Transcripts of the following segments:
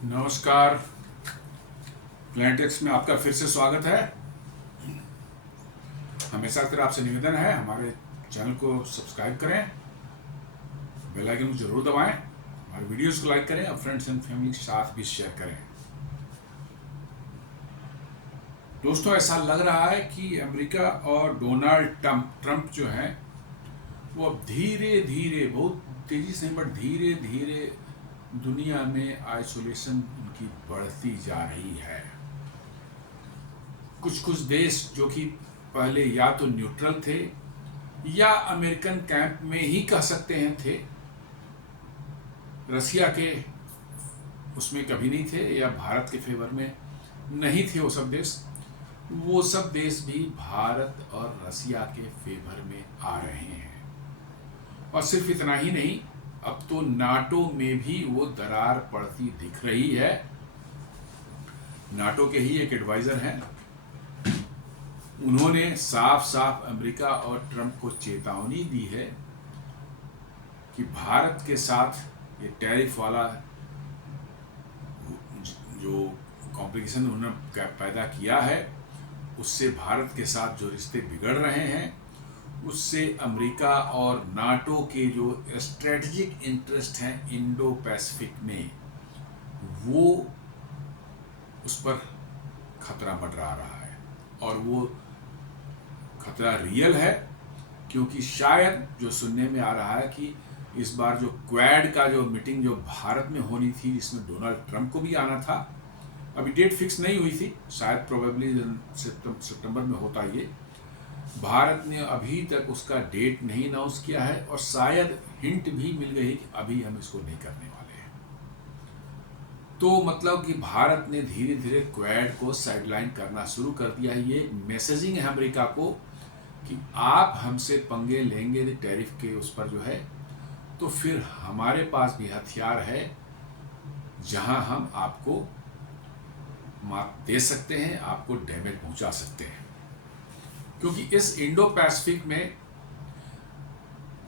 नमस्कार। प्लेनेटेक्स में आपका फिर से स्वागत है। हमेशा की तरह आपसे निवेदन है, हमारे चैनल को सब्सक्राइब करें, बेल आइकन को जरूर दबाएं, हमारे वीडियोस को लाइक करें और फ्रेंड्स एंड फैमिली के साथ भी शेयर करें। दोस्तों, ऐसा लग रहा है कि अमेरिका और डोनाल्ड ट्रंप जो हैं वो अब धीरे धीरे, बहुत तेजी से बट धीरे धीरे दुनिया में आइसोलेशन उनकी बढ़ती जा रही है। कुछ कुछ देश जो कि पहले या तो न्यूट्रल थे या अमेरिकन कैंप में ही कह सकते हैं थे, रसिया के उसमें कभी नहीं थे या भारत के फेवर में नहीं थे वो सब देश भी भारत और रसिया के फेवर में आ रहे हैं। और सिर्फ इतना ही नहीं, अब तो नाटो में भी वो दरार पड़ती दिख रही है। नाटो के ही एक एडवाइजर हैं, उन्होंने साफ साफ अमेरिका और ट्रंप को चेतावनी दी है कि भारत के साथ ये टैरिफ वाला जो कॉम्प्लिकेशन उन्होंने पैदा किया है, उससे भारत के साथ जो रिश्ते बिगड़ रहे हैं, उससे अमेरिका और नाटो के जो स्ट्रेटजिक इंटरेस्ट हैं इंडो पैसिफिक में, वो उस पर खतरा मंडरा रहा है। और वो खतरा रियल है, क्योंकि शायद जो सुनने में आ रहा है कि इस बार जो क्वाड का जो मीटिंग जो भारत में होनी थी, जिसमें डोनाल्ड ट्रंप को भी आना था, अभी डेट फिक्स नहीं हुई थी, शायद प्रोबेबली सितंबर में होता ये। भारत ने अभी तक उसका डेट नहीं अनाउंस किया है और शायद हिंट भी मिल गई कि अभी हम इसको नहीं करने वाले हैं। तो मतलब कि भारत ने धीरे धीरे क्वाड को साइडलाइन करना शुरू कर दिया है। ये मैसेजिंग है अमेरिका को कि आप हमसे पंगे लेंगे टैरिफ के उस पर जो है, तो फिर हमारे पास भी हथियार है जहां हम आपको मात दे सकते हैं, आपको डैमेज पहुंचा सकते हैं। क्योंकि इस इंडो पैसिफिक में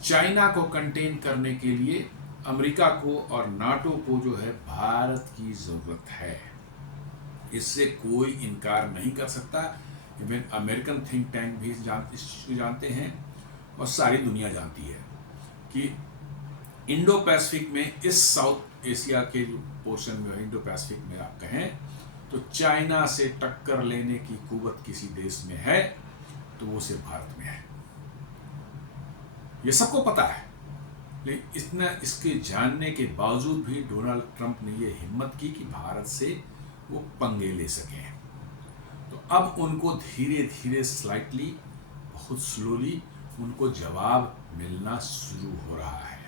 चाइना को कंटेन करने के लिए अमेरिका को और नाटो को जो है भारत की जरूरत है, इससे कोई इनकार नहीं कर सकता। इवन अमेरिकन थिंक टैंक भी इस चीज को जानते हैं और सारी दुनिया जानती है कि इंडो पैसिफिक में, इस साउथ एशिया के जो पोर्शन में इंडो पैसिफिक में आप कहें, तो चाइना से टक्कर लेने की कुव्वत किसी देश में है तो वो सिर्फ भारत में है। ये सबको पता है, लेकिन इतना इसके जानने के बावजूद भी डोनाल्ड ट्रंप ने ये हिम्मत की कि भारत से वो पंगे ले सकें। तो अब उनको धीरे धीरे, स्लाइटली, बहुत स्लोली उनको जवाब मिलना शुरू हो रहा है।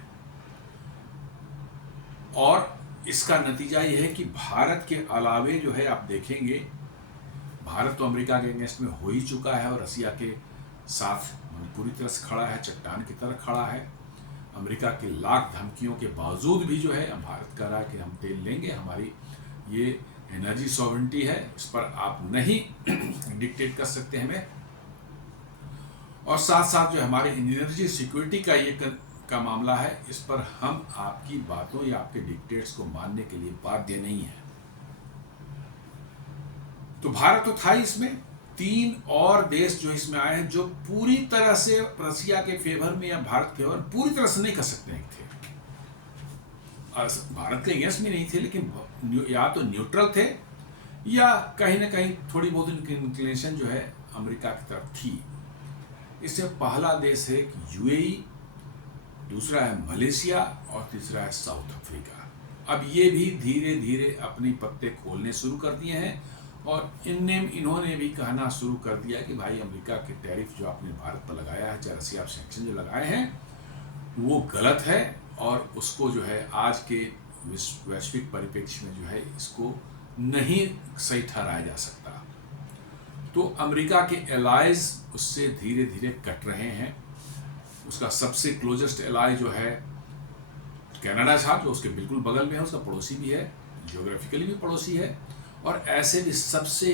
और इसका नतीजा ये है कि भारत के अलावे जो है, आप देखेंगे भारत तो अमेरिका के अगेंस्ट में हो ही चुका है और रसिया के साथ पूरी तरह से खड़ा है, चट्टान की तरह खड़ा है। अमेरिका के लाख धमकियों के बावजूद भी जो है भारत कह रहा है कि हम तेल लेंगे, हमारी ये एनर्जी सॉवरेंटी है, इस पर आप नहीं डिक्टेट कर सकते हमें। और साथ साथ जो हमारे एनर्जी सिक्योरिटी का ये का मामला है, इस पर हम आपकी बातों या आपके डिक्टेट्स को मानने के लिए बाध्य नहीं है। तो भारत तो था इसमें, 3 और देश जो इसमें आए हैं, जो पूरी तरह से रसिया के फेवर में या भारत के फेवर पूरी तरह से नहीं कर सकते थे, भारत के अगेंस्ट में नहीं थे, लेकिन या तो न्यूट्रल थे या कहीं ना कहीं थोड़ी बहुत इंक्लिनेशन जो है अमेरिका की तरफ थी। इससे पहला देश है यूएई, दूसरा है मलेशिया और तीसरा है साउथ अफ्रीका। अब ये भी धीरे धीरे अपनी पत्ते खोलने शुरू कर दिए हैं और इन्होंने भी कहना शुरू कर दिया कि भाई अमेरिका के टैरिफ जो आपने भारत पर लगाया है, चाहे रसिया सैंक्शन जो लगाए हैं, वो गलत है और उसको जो है आज के वैश्विक परिप्रेक्ष्य में जो है इसको नहीं सही ठहराया जा सकता। तो अमेरिका के एलाइज उससे धीरे धीरे कट रहे हैं। उसका सबसे क्लोजेस्ट एलाई जो है कनाडा था, जो उसके बिल्कुल बगल में है, उसका पड़ोसी भी है, जियोग्राफिकली भी पड़ोसी है, और ऐसे भी सबसे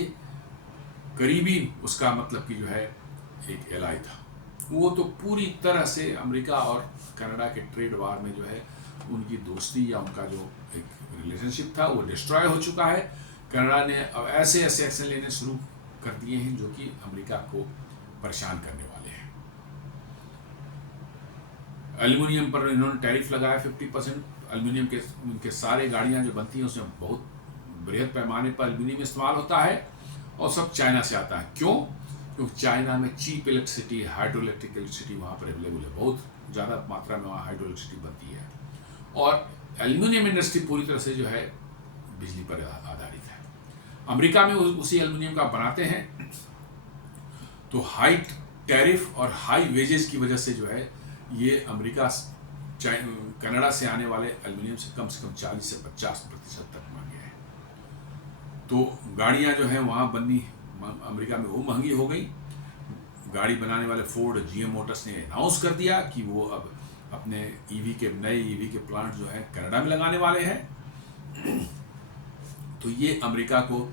करीबी उसका मतलब कि जो है एक एलाई था, वो तो पूरी तरह से अमेरिका और कनाडा के ट्रेड वार में जो है उनकी दोस्ती या उनका जो एक रिलेशनशिप था वो डिस्ट्रॉय हो चुका है। कनाडा ने अब ऐसे ऐसे एक्शन लेने शुरू कर दिए हैं जो कि अमेरिका को परेशान करने वाले हैं। एल्युमिनियम पर इन्होंने टैरिफ लगाया 50%। एल्युमिनियम के उनके सारे गाड़ियां जो बनती हैं उसमें बहुत बृहद पैमाने पर एल्युमिनियम इस्तेमाल होता है और सब चाइना से आता है। क्यों? क्योंकि चाइना में cheap electricity, hydro electric electricity वहाँ पर अवेलेबल है, बहुत ज़्यादा मात्रा में वहाँ हाइड्रो इलेक्ट्रिसिटी बनती है और एल्युमिनियम इंडस्ट्री पूरी तरह से जो है बिजली पर आधारित है। अमेरिका में उसी एल्युमिनियम का बनाते हैं, तो हाई टैरिफ और हाई वेजेस की वजह से जो है ये अमेरिका कनाडा से आने वाले एल्युमिनियम से कम 40 से 50% तक महंगे हैं। तो गाड़ियाँ जो हैं वहाँ बननी अमेरिका में वो महंगी हो गई। गाड़ी बनाने वाले फोर्ड, जीएम मोटर्स ने अनाउंस कर दिया कि वो अब अपने नए ईवी के प्लांट जो है कनाडा में लगाने वाले हैं। तो ये अमेरिका को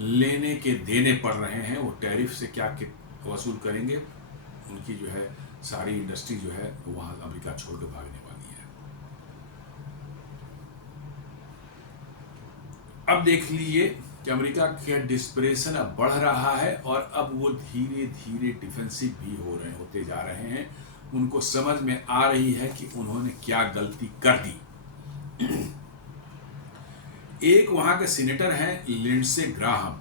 लेने के देने पड़ रहे हैं। वो टैरिफ से क्या वसूल करेंगे, उनकी जो है सारी इंडस्ट्री जो है वो वहाँ अमेरिका छोड़ के भागने वाली है। अब देख लीजिए कि अमेरिका का डिस्परेशन अब बढ़ रहा है और अब वो धीरे धीरे डिफेंसिव भी होते जा रहे हैं। उनको समझ में आ रही है कि उन्होंने क्या गलती कर दी। एक वहां के सीनेटर हैं लिंडसे ग्राहम,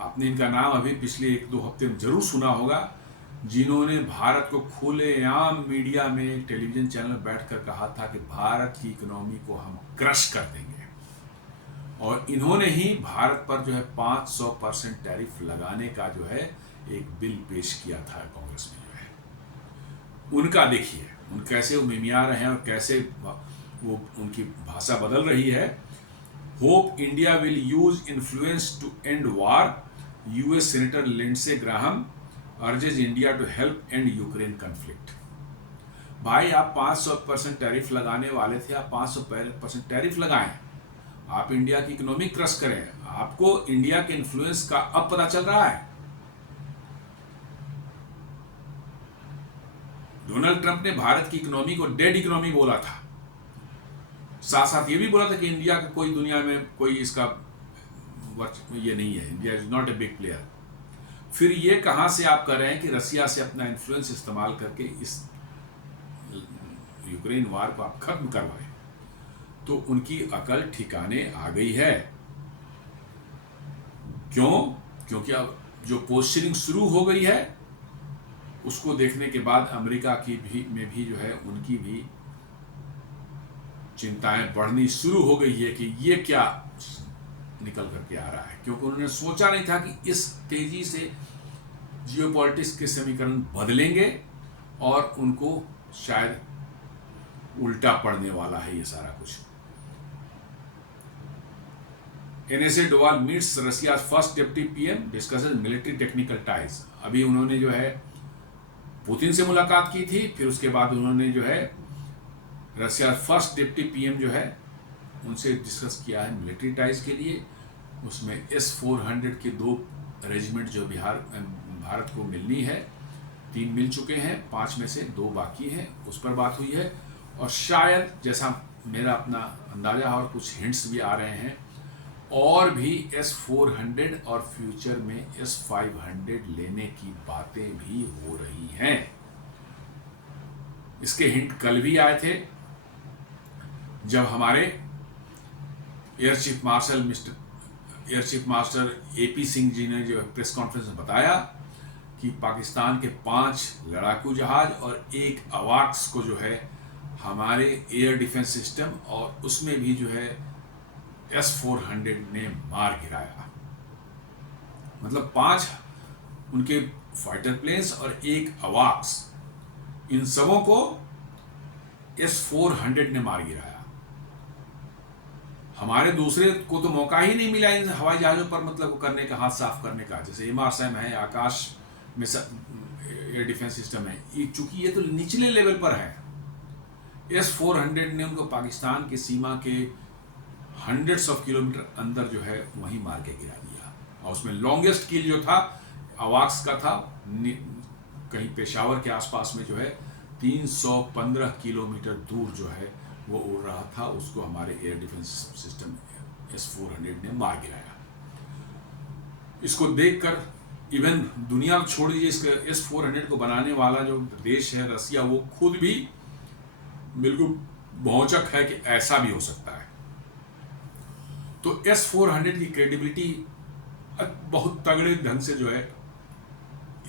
आपने इनका नाम अभी पिछले 1-2 हफ्ते में जरूर सुना होगा, जिन्होंने भारत को खुलेआम मीडिया में टेलीविजन चैनल में बैठकर कहा था कि भारत की इकोनॉमी को हम क्रश कर देंगे। और इन्होंने ही भारत पर जो है 500% टैरिफ लगाने का जो है एक बिल पेश किया था कांग्रेस में। जो है उनका देखिए उन कैसे वो मिमिया रहे हैं और कैसे वो उनकी भाषा बदल रही है। Hope India will use influence to end war, US senator Lindsey Graham urges India to help end Ukraine conflict. भाई आप 500% टैरिफ लगाने वाले थे, आप 500% टैरिफ लगाएं, आप इंडिया की इकोनॉमी क्रश करें। आपको इंडिया के इन्फ्लुएंस का अब पता चल रहा है। डोनाल्ड ट्रंप ने भारत की इकोनॉमी को डेड इकोनॉमी बोला था, साथ साथ ये भी बोला था कि इंडिया का कोई दुनिया में कोई इसका ये नहीं है, India is not a big player. फिर ये कहां से आप कर रहे हैं कि रसिया से अपना इन्फ्लुएंस इस्तेमाल करके इस यूक्रेन वार को आप खत्म करवाएं। तो उनकी अकल ठिकाने आ गई है। क्यों? क्योंकि अब जो पोस्चरिंग शुरू हो गई है उसको देखने के बाद अमेरिका में भी जो है उनकी भी चिंताएं बढ़नी शुरू हो गई है कि ये क्या निकल करके आ रहा है। क्योंकि उन्होंने सोचा नहीं था कि इस तेजी से जियोपॉलिटिक्स के समीकरण बदलेंगे और उनको शायद उल्टा पड़ने वाला है ये सारा कुछ। NSA Doval meets Russia first deputy PM, discusses military technical ties. अभी उन्होंने जो है पुतिन से मुलाकात की थी, फिर उसके बाद उन्होंने जो है रसिया फर्स्ट डिप्टी पीएम जो है उनसे डिस्कस किया है मिलिट्री टाइज के लिए। उसमें S-400 के 2 रेजिमेंट जो भारत को मिलनी है, 3 मिल चुके हैं, 5 में से 2 बाकी हैं, उस पर बात हुई है। और शायद जैसा मेरा अपना अंदाजा है और कुछ हिंट्स भी आ रहे हैं, और भी S-400 और फ्यूचर में S-500 लेने की बातें भी हो रही हैं। इसके हिंट कल भी आए थे जब हमारे air chief marshal AP Singh ji ने जो प्रेस कॉन्फ्रेंस में बताया कि पाकिस्तान के 5 लड़ाकू जहाज और 1 अवाक्स को जो है हमारे एयर डिफेंस सिस्टम और उसमें भी जो है S-400 ने मार गिराया। मतलब 5 उनके फाइटर प्लेन्स और 1 अवाक्स, इन सबों को S-400 ने मार गिराया। हमारे दूसरे को तो मौका ही नहीं मिला इन हवाई जहाजों पर मतलब करने का, हाथ साफ करने का। जैसे MRSAM है, आकाश में एयर डिफेंस सिस्टम है, चूंकि ये तो निचले लेवल पर है। S-400 ने उनको पाकिस्तान की सीमा के हंड्रेड्स ऑफ किलोमीटर अंदर जो है वहीं मार के गिरा दिया। और उसमें लॉन्गेस्ट किल जो था अवाक्स का था, कहीं पेशावर के आसपास में जो है 315 किलोमीटर दूर जो है वो उड़ रहा था, उसको हमारे एयर डिफेंस सिस्टम S-400 ने मार गिराया। इसको देखकर इवन दुनिया छोड़ दीजिए, इसके S-400 को बनाने वाला जो देश है रसिया, वो खुद भी बिल्कुल भौचक है कि ऐसा भी हो सकता है। तो S-400 की क्रेडिबिलिटी बहुत तगड़े ढंग से जो है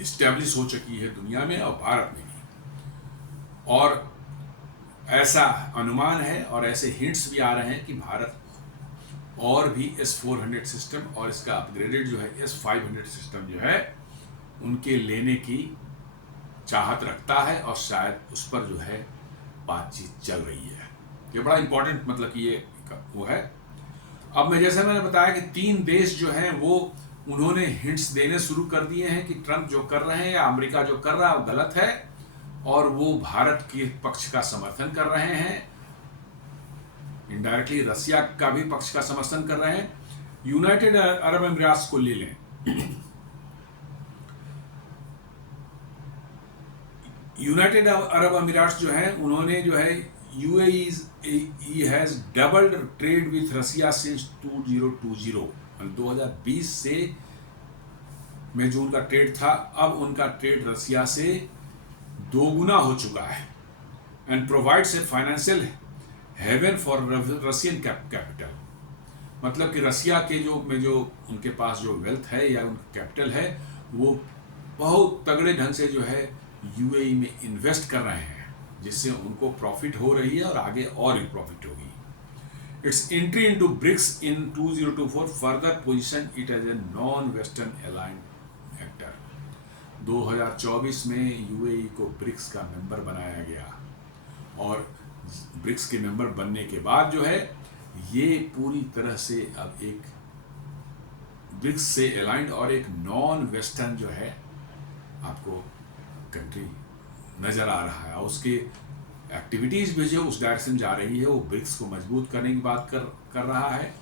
इस्टेब्लिश हो चुकी है दुनिया में और भारत में भी। और ऐसा अनुमान है और ऐसे हिंट्स भी आ रहे हैं कि भारत और भी S-400 सिस्टम और इसका अपग्रेडेड जो है S-500 सिस्टम जो है उनके लेने की चाहत रखता है, और शायद उस पर जो है बातचीत चल रही है। ये बड़ा इंपॉर्टेंट मतलब कि ये वो है। अब जैसे मैंने बताया कि 3 देश जो हैं वो उन्होंने हिंट्स देने शुरू कर दिए हैं कि ट्रंप जो कर रहे हैं या अमेरिका जो कर रहा है वो गलत है, और वो भारत के पक्ष का समर्थन कर रहे हैं, इनडायरेक्टली रसिया का भी पक्ष का समर्थन कर रहे हैं। यूनाइटेड अरब अमीरात को ले लें, यूनाइटेड अरब अमीरात जो है उन्होंने जो है UAE has doubled trade with Russia since 2020, 2020 से में जो उनका ट्रेड था, अब उनका ट्रेड रसिया से दोगुना हो चुका है, and provides a financial haven for Russian capital. मतलब कि रसिया के जो उनके पास जो वेल्थ है या उनका कैपिटल है वो बहुत तगड़े ढंग से जो है UAE में इन्वेस्ट कर रहे हैं, जिससे उनको प्रॉफिट हो रही है और आगे और भी प्रॉफिट होगी। Its entry into BRICS in 2024 further position it as a non western aligned actor. 2024 में UAE को ब्रिक्स का मेंबर बनाया गया, और ब्रिक्स के मेंबर बनने के बाद जो है ये पूरी तरह से अब एक ब्रिक्स से अलाइंड और एक नॉन वेस्टर्न जो है आपको कंट्री नजर आ रहा है, और उसके एक्टिविटीज भी जो उस डायरेक्शन जा रही है वो ब्रिक्स को मजबूत करने की बात कर रहा है।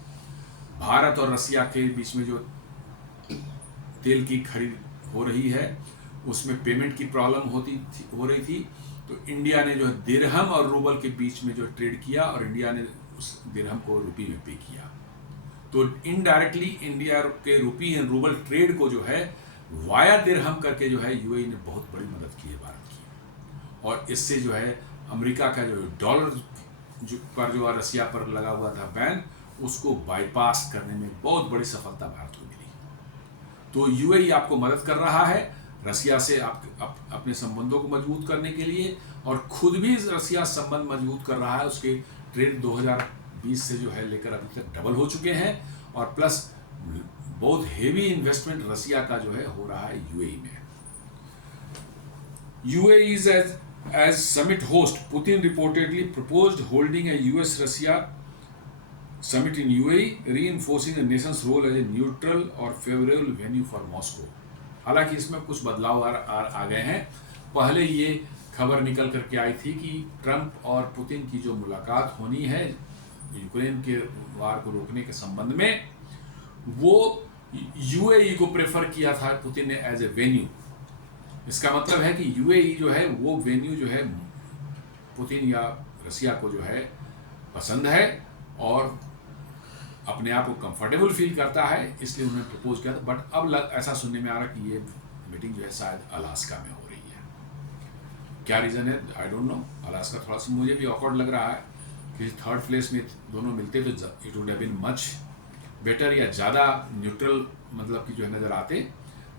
भारत और रसिया के बीच में जो तेल की खरीद हो रही है उसमें पेमेंट की प्रॉब्लम हो रही थी, तो इंडिया ने जो है दिरहम और रूबल के बीच में जो ट्रेड किया, और इंडिया ने उस दिरहम को रुपी में पे किया। तो इनडायरेक्टली इंडिया के रुपी एंड रूबल ट्रेड को जो है वाया दिरहम करके जो है UAE ने बहुत बड़ी मदद की है भारत की, और इससे जो है अमेरिका का जो डॉलर पर जो रसिया पर लगा हुआ था बैन, उसको बाईपास करने में बहुत बड़ी सफलता भारत को मिली। तो UAE आपको मदद कर रहा है रसिया से अपने संबंधों को मजबूत करने के लिए, और खुद भी रसिया संबंध मजबूत कर रहा है। उसके ट्रेड 2020 से जो है लेकर अभी तक डबल हो चुके हैं, और प्लस बहुत हेवी इन्वेस्टमेंट रसिया का जो है हो रहा है UAE में। UAE is as summit host, Putin reportedly proposed holding a US-Russia summit in UAE, reinforcing the nation's role as a neutral or favorable venue for Moscow. हालांकि इसमें कुछ बदलाव आ गए हैं। पहले ये खबर निकल करके आई थी कि ट्रंप और पुतिन की जो मुलाकात होनी है यूक्रेन के वार को रोकने के संबंध में, वो UAE को प्रेफर किया था पुतिन ने एज ए वेन्यू। इसका मतलब है कि UAE जो है वो वेन्यू जो है पुतिन या रसिया को जो है पसंद है और अपने आप को कंफर्टेबल फील करता है, इसलिए उन्होंने प्रपोज किया था। बट अब ऐसा सुनने में आ रहा कि ये मीटिंग जो है शायद अलास्का में हो रही है। क्या रीज़न है आई डोंट नो। अलास्का थोड़ा सा मुझे भी ऑकवर्ड लग रहा है कि थर्ड प्लेस में दोनों मिलते तो it would have been much better, या ज़्यादा न्यूट्रल मतलब कि जो है नज़र आते,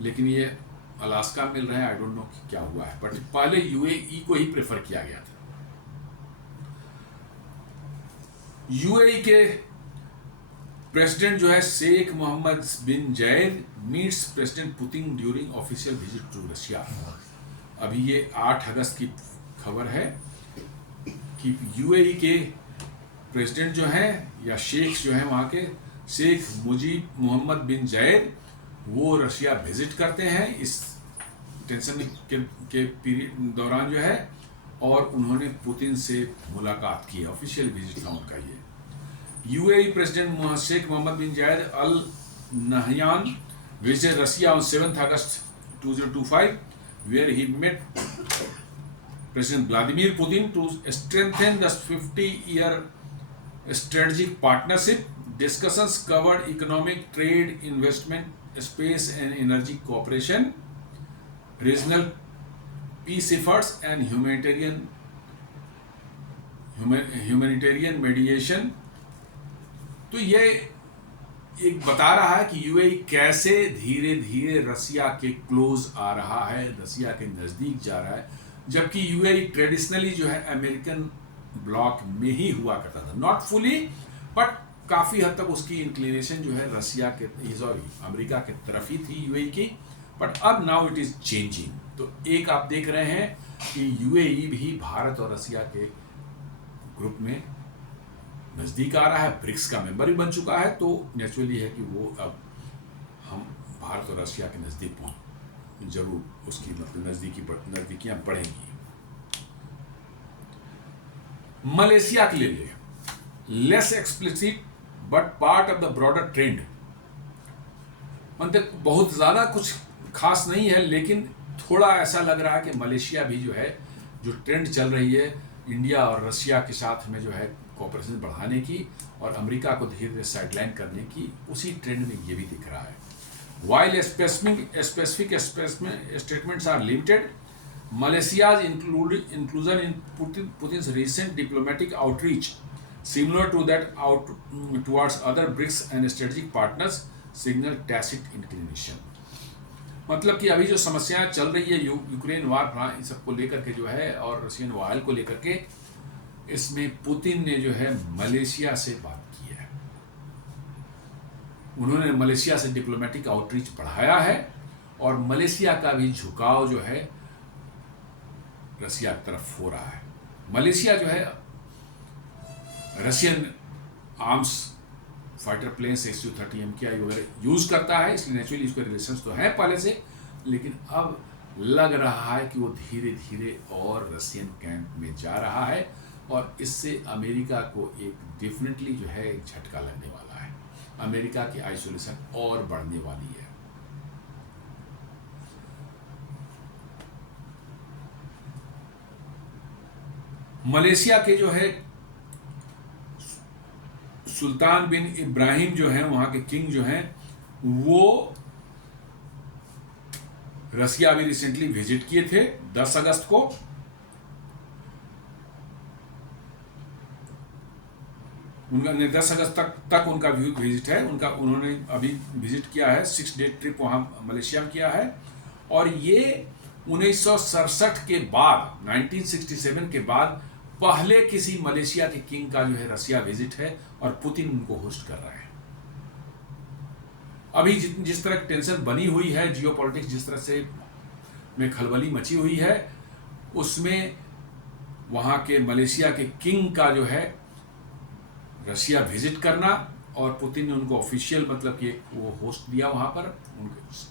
लेकिन ये अलास्का मिल रहे हैं। आई डोंट नो क्या हुआ है, बट पहले UAE को ही प्रेफर किया गया था। UAE के प्रेसिडेंट जो है Sheikh Mohammed bin Zayed meets President Putin during official visit to Russia. अभी ये 8 अगस्त की खबर है कि UAE के प्रेसिडेंट जो हैं या शेख जो हैं वहाँ के शेख मुजीब मोहम्मद बिन जायद, वो रशिया विजिट करते हैं इस टेंशन के पीरियड दौरान जो है, और उन्होंने पुतिन से मुलाकात की। ऑफिशियल विजिट था उनका ये। UAE President Sheikh Mohammed bin Zayed Al Nahyan visited Russia on 7 August 2025 where he met President Vladimir Putin to strengthen the 50-year strategic partnership. Discussions covered economic, trade, investment, space and energy cooperation, regional peace efforts and humanitarian mediation. तो ये एक बता रहा है कि UAE कैसे धीरे धीरे रसिया के क्लोज आ रहा है, रसिया के नज़दीक जा रहा है, जबकि यूएई ट्रेडिशनली जो है अमेरिकन ब्लॉक में ही हुआ करता था, नॉट फुली बट काफ़ी हद तक उसकी इंक्लिनेशन जो है रसिया के अमेरिका के तरफ ही थी यूएई की, बट अब नाउ इट इज़ चेंजिंग। तो एक आप देख रहे हैं कि यूएई भी भारत और रसिया के ग्रुप में नज़दीक आ रहा है, ब्रिक्स का मेंबर भी बन चुका है, तो नेचुरली है कि वो अब हम भारत और रसिया के नज़दीक पहुँच जरूर उसकी नज़दीकियाँ बढ़ेंगी। मलेशिया के लिए less explicit but part of the broader trend, मतलब बहुत ज़्यादा कुछ खास नहीं है, लेकिन थोड़ा ऐसा लग रहा है कि मलेशिया भी जो है, जो ट्रेंड चल रही है इंडिया और रसिया के साथ में जो है कोऑपरेशन बढ़ाने की और अमेरिका को धीरे धीरे साइडलाइन करने की, उसी ट्रेंड में ये भी दिख रहा है। While specific statements are limited, Malaysia's inclusion in Putin's recent diplomatic outreach, similar to that towards other BRICS and strategic partners, signal tacit inclination. मतलब कि अभी जो समस्याएं चल रही है यूक्रेन वार इन सबको लेकर के जो है और रशियन वार को लेकर के, इसमें पुतिन ने जो है मलेशिया से बात की है, उन्होंने मलेशिया से डिप्लोमेटिक आउटरीच बढ़ाया है और मलेशिया का भी झुकाव जो है रसिया की तरफ हो रहा है। मलेशिया जो है Russian arms fighter plane Su-30 MKI वगैरह यूज़ करता है, इसलिए नेचुरली उसके रिलेशंस तो हैं पहले से, लेकिन अब लग रहा है कि वो धीरे धीरे और रशियन कैंप में जा रहा है और इससे अमेरिका को एक डेफिनेटली जो है एक झटका लगने वाला है, अमेरिका की आइसोलेशन और बढ़ने वाली है। मलेशिया के जो है सुल्तान बिन इब्राहिम जो हैं, वहाँ के किंग जो हैं, वो रसिया भी रिसेंटली विजिट किए थे 10 अगस्त को। उनका 10 अगस्त तक उनका विजिट है, उन्होंने अभी विजिट किया है, 6 डे ट्रिप वहाँ मलेशिया में किया है। और ये 1967 के बाद 1967 के बाद पहले किसी मलेशिया के किंग का जो है रसिया विजिट है और पुतिन उनको होस्ट कर रहा है। अभी जिस तरह टेंशन बनी हुई है, जियोपॉलिटिक्स जिस तरह से में खलबली मची हुई है, उसमें वहाँ के मलेशिया के किंग का जो है रसिया विजिट करना और पुतिन ने उनको ऑफिशियल मतलब कि वो होस्ट दिया वहाँ पर।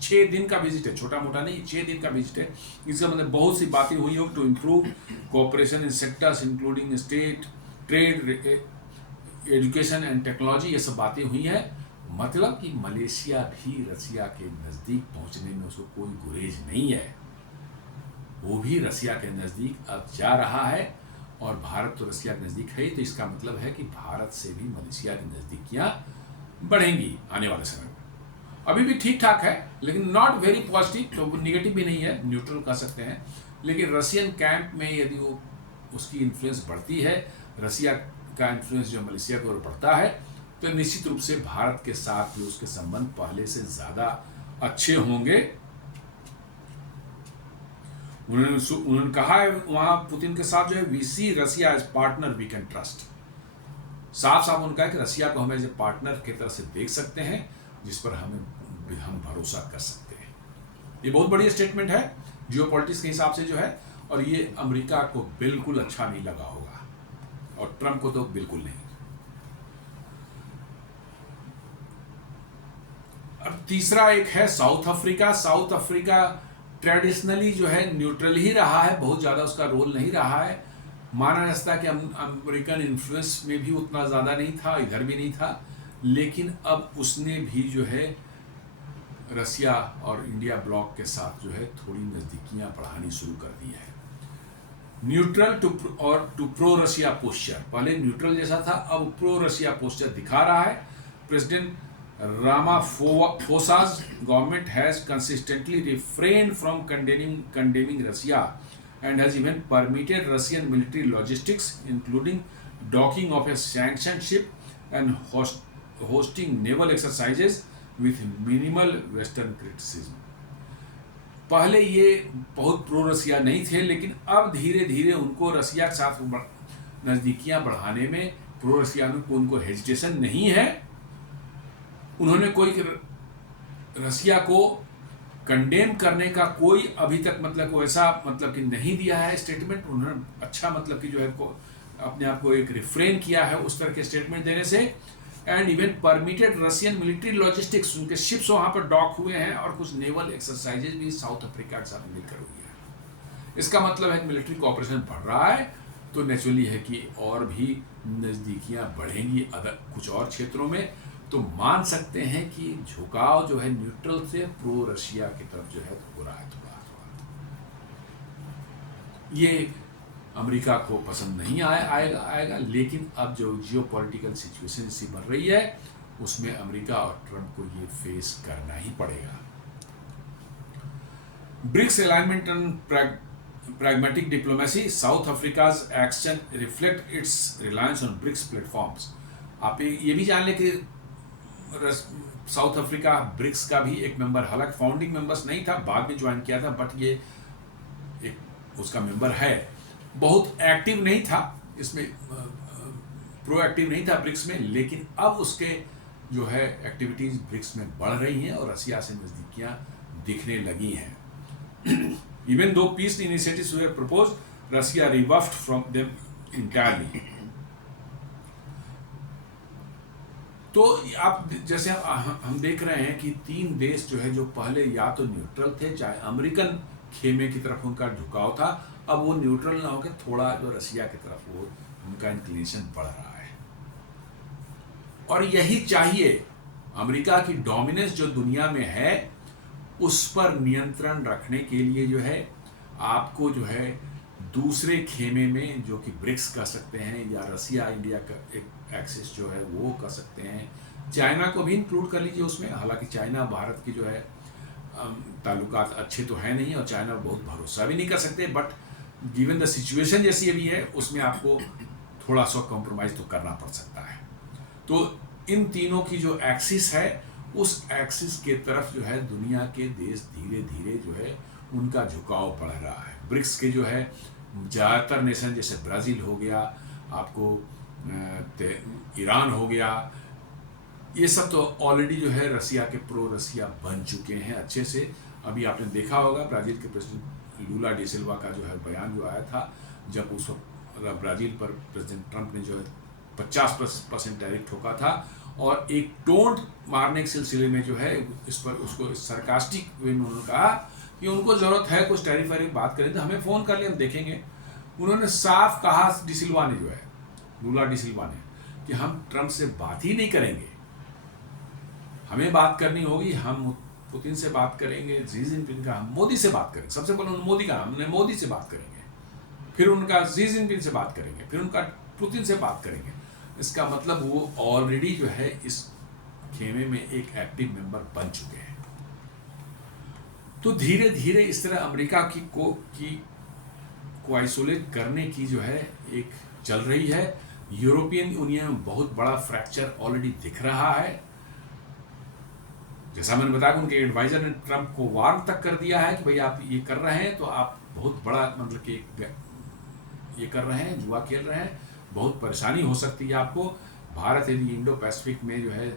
6 दिन का विजिट है, छोटा मोटा नहीं, 6 दिन का विजिट है। इसका मतलब बहुत सी बातें हुई हो to improve cooperation in sectors including state, trade, education and technology, ये सब बातें हुई हैं। मतलब कि मलेशिया भी रसिया के नज़दीक पहुँचने में उसको कोई गुरेज नहीं है, वो भी रसिया के नज़दीक अब जा रहा है और भारत तो रसिया के नज़दीक है ही, तो इसका मतलब है कि भारत से भी मलेशिया की नज़दीकियाँ बढ़ेंगी आने वाले समय में। अभी भी ठीक ठाक है, लेकिन नॉट वेरी पॉजिटिव, तो निगेटिव भी नहीं है, न्यूट्रल कह सकते हैं। लेकिन रशियन कैंप में यदि वो उसकी इन्फ्लुएंस बढ़ती है, रसिया का इन्फ्लुएंस जो मलेशिया की ओर बढ़ता है, तो निश्चित रूप से भारत के साथ भी उसके संबंध पहले से ज़्यादा अच्छे होंगे। उन्होंने कहा है वहाँ पुतिन के साथ जो है, we see Russia as partner we can trust. साफ साफ उन्होंने कहा कि रसिया को हम एज ए पार्टनर की तरह से देख सकते हैं, जिस पर हम भरोसा कर सकते हैं। ये बहुत बड़ी स्टेटमेंट है जियोपॉलिटिक्स के हिसाब से जो है, और ये अमेरिका को बिल्कुल अच्छा नहीं लगा होगा और ट्रंप को तो बिल्कुल नहीं। अब तीसरा एक है south Africa. South Africa traditionally जो है न्यूट्रल ही रहा है, बहुत ज़्यादा उसका रोल नहीं रहा है। माना जाता है कि अमेरिकन इन्फ्लुएंस में भी उतना ज़्यादा नहीं था, इधर भी नहीं था, लेकिन अब उसने भी जो है रसिया और इंडिया ब्लॉक के साथ जो है थोड़ी नज़दीकियाँ बढ़ानी शुरू कर दी है। Neutral to pro Russia posture, पहले न्यूट्रल जैसा था, अब प्रो रशिया पोस्चर दिखा रहा है। President Ramaphosa's government has consistently refrained from condemning Russia and has even permitted Russian military logistics, including docking of a sanctioned ship and hosting naval exercises with minimal Western criticism. पहले ये बहुत pro रसिया नहीं थे, लेकिन अब धीरे धीरे उनको रसिया के साथ नज़दीकियां बढ़ाने में प्रो रसिया में उनको हेजिटेशन नहीं है। उन्होंने कोई रसिया को कंडेम करने का कोई अभी तक मतलब वैसा मतलब कि नहीं दिया है स्टेटमेंट। उन्होंने अच्छा मतलब कि जो है को अपने आप को एक रिफ्रेन किया है उस तरह के स्टेटमेंट देने से। And even permitted Russian military logistics, उनके शिप्स वहाँ पर डॉक हुए हैं और कुछ नेवल एक्सरसाइजेज भी साउथ अफ्रीका के साथ मिलकर हुई है। इसका मतलब है कि मिलिट्री कोऑपरेशन बढ़ रहा है, तो नेचुरली है कि और भी नज़दीकियाँ बढ़ेंगी अदर कुछ और क्षेत्रों में। तो मान सकते हैं कि झुकाव जो है न्यूट्रल से प्रो रशिया की तरफ जो है हो रहा है थोड़ा थोड़ा। ये अमेरिका को पसंद नहीं आएगा, लेकिन अब जो जियोपॉलिटिकल सिचुएशन सी बन रही है उसमें अमेरिका और ट्रंप को ये फेस करना ही पड़ेगा। BRICS alignment and pragmatic diplomacy, South Africa's action reflect its reliance on BRICS platforms. आप ये भी जान लें कि साउथ अफ्रीका ब्रिक्स का भी एक मेंबर, हालांकि फाउंडिंग मेंबर्स नहीं था, बाद में ज्वाइन किया था, बट ये एक उसका मेंबर है। बहुत एक्टिव नहीं था इसमें, प्रोएक्टिव नहीं था ब्रिक्स में, लेकिन अब उसके जो है एक्टिविटीज ब्रिक्स में बढ़ रही हैं और रसिया से नज़दीकियां दिखने लगी हैं। Even though peace initiatives were proposed, Russia rebuffed from them entirely. तो आप जैसे हम देख रहे हैं कि तीन देश जो है जो पहले या तो न्यूट्रल थे, चाहे अमेरिकन खेमे की तरफ उनका झुकाव था, अब वो न्यूट्रल ना होकर थोड़ा जो रसिया की तरफ वो उनका इंक्लिनेशन बढ़ रहा है। और यही चाहिए। अमेरिका की डोमिनेंस जो दुनिया में है उस पर नियंत्रण रखने के लिए जो है आपको जो है दूसरे खेमे में, जो कि ब्रिक्स कर सकते हैं या रसिया इंडिया का एक एक्सिस जो है वो कर सकते हैं, चाइना को भी इंक्लूड कर लीजिए उसमें। हालांकि चाइना भारत की जो है ताल्लुकात अच्छे तो है नहीं और चाइना बहुत भरोसा भी नहीं कर सकते, बट गिवन द सिचुएशन जैसी अभी है उसमें आपको थोड़ा सा कॉम्प्रोमाइज़ तो करना पड़ सकता है। तो इन तीनों की जो एक्सिस है उस एक्सिस के तरफ जो है दुनिया के देश धीरे धीरे जो है उनका झुकाव बढ़ रहा है। ब्रिक्स के जो है ज़्यादातर नेशन जैसे ब्राज़ील हो गया, आपको ईरान हो गया, ये सब तो ऑलरेडी जो है रसिया के प्रो रसिया बन चुके हैं अच्छे से। अभी आपने देखा होगा ब्राज़ील के प्रेसिडेंट लूला डी सिल्वा का जो है बयान जो आया था, जब उस वक्त ब्राज़ील पर प्रेसिडेंट ट्रंप ने जो है 50% टैरिफ ठोका था और एक टोंट मारने के सिलसिले में जो है इस पर उसको सरकास्टिक वे में उन्होंने कहा कि उनको ज़रूरत है कुछ टैरिफ वारिफ बात करें तो हमें फ़ोन कर ले, हम देखेंगे। उन्होंने साफ कहा डी सिल्वा ने जो है, लूला डी सिल्वा ने, कि हम ट्रंप से बात ही नहीं करेंगे, हमें बात करनी होगी, हम पुतिन से बात करेंगे, शी जिनपिंग का, हम मोदी से बात करेंगे। सबसे पहले उन्होंने मोदी का, हमने मोदी से बात करेंगे, फिर उनका शी जिनपिंग से बात करेंगे, फिर उनका पुतिन से बात करेंगे। इसका मतलब वो ऑलरेडी जो है इस खेमे में एक एक्टिव मेंबर बन चुके हैं। तो धीरे धीरे इस तरह अमेरिका को आइसोलेट करने की जो है एक चल रही है। यूरोपियन यूनियन में बहुत बड़ा फ्रैक्चर ऑलरेडी दिख रहा है। जैसा मैंने बताया उनके एडवाइजर ने ट्रंप को वार्न तक कर दिया है कि भाई आप ये कर रहे हैं तो आप बहुत बड़ा मतलब कि ये कर रहे हैं, जुआ खेल रहे हैं, बहुत परेशानी हो सकती है आपको। भारत यदि इंडो पैसिफिक में जो है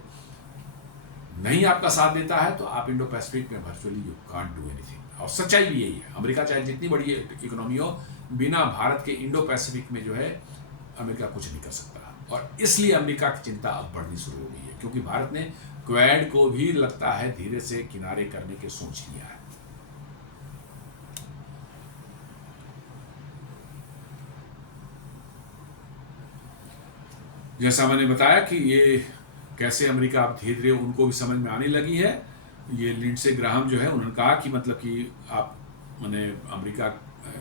नहीं आपका साथ देता है तो आप इंडो पैसिफिक में virtually you can't do anything. और सच्चाई भी यही है, अमेरिका चाहे जितनी बड़ी इकोनॉमी हो, बिना भारत के इंडो पैसिफिक में जो है अमेरिका कुछ नहीं कर सकता। और इसलिए अमेरिका की चिंता अब बढ़नी शुरू हो गई है, क्योंकि भारत ने क्वेड को भी लगता है धीरे से किनारे करने के सोच लिया है। जैसा मैंने बताया कि ये कैसे अमेरिका अब धीरे धीरे उनको भी समझ में आने लगी है। ये लिंडसे ग्राहम जो है उन्होंने कहा कि मतलब कि आप मैंने अमेरिका